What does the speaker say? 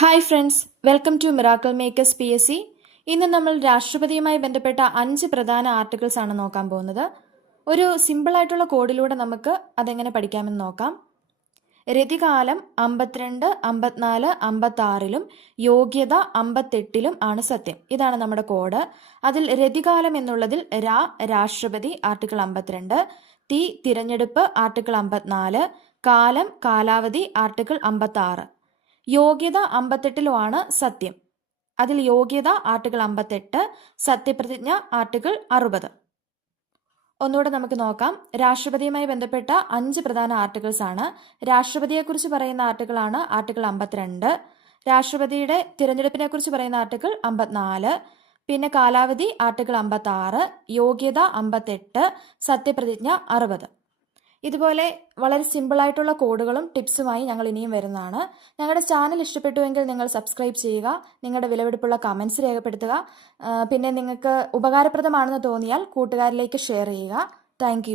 Hi friends, welcome to miracle makers PSC. ഇന്ന് നമ്മൾ രാഷ്ട്രപതിയുമായി ബന്ധപ്പെട്ട 5 പ്രധാന ആർട്ടിക്കിൾസ് ആണ് നോക്കാൻ പോകുന്നത്. ഒരു സിമ്പിളായിട്ടുള്ള കോഡിലൂടെ നമുക്ക് അതെങ്ങനെ പഠിക്കാമെന്ന് നോക്കാം. രതികാലം 52, 54, 56 യോഗ്യത 58 ആണ് സത്യം. ഇതാണ് നമ്മുടെ കോഡ്. അതിൽ രതികാലം എന്നുള്ളതിൽ രാഷ്ട്രപതി ആർട്ടിക്കിൾ 52, തിരഞ്ഞെടുപ്പ് ആർട്ടിക്കിൾ 54, കാലം കാലാവധി ആർട്ടിക്കിൾ 56. യോഗ്യത 58 സത്യം. അതിൽ യോഗ്യത ആർട്ടിക്കിൾ 58, സത്യപ്രതിജ്ഞ ആർട്ടിക്കിൾ 60. ഒന്നുകൂടെ നമുക്ക് നോക്കാം. രാഷ്ട്രപതിയുമായി ബന്ധപ്പെട്ട 5 പ്രധാന ആർട്ടിക്കിൾസ് ആണ്. രാഷ്ട്രപതിയെക്കുറിച്ച് പറയുന്ന ആർട്ടിക്കിളാണ് ആർട്ടിക്കിൾ 52. രാഷ്ട്രപതിയുടെ തിരഞ്ഞെടുപ്പിനെ കുറിച്ച് പറയുന്ന ആർട്ടിക്കിൾ 54. പിന്നെ കാലാവധി ആർട്ടിക്കിൾ 56, യോഗ്യത 58, സത്യപ്രതിജ്ഞ 60. ഇതുപോലെ വളരെ സിമ്പിളായിട്ടുള്ള കോഡുകളും ടിപ്സുമായി ഞങ്ങൾ ഇനിയും വരുന്നതാണ്. ഞങ്ങളുടെ ചാനൽ ഇഷ്ടപ്പെട്ടുവെങ്കിൽ നിങ്ങൾ സബ്സ്ക്രൈബ് ചെയ്യുക, നിങ്ങളുടെ വിലപിടിപ്പുള്ള കമൻസ് രേഖപ്പെടുത്തുക. പിന്നെ നിങ്ങൾക്ക് ഉപകാരപ്രദമാണെന്ന് തോന്നിയാൽ കൂട്ടുകാരിലേക്ക് ഷെയർ ചെയ്യുക. താങ്ക്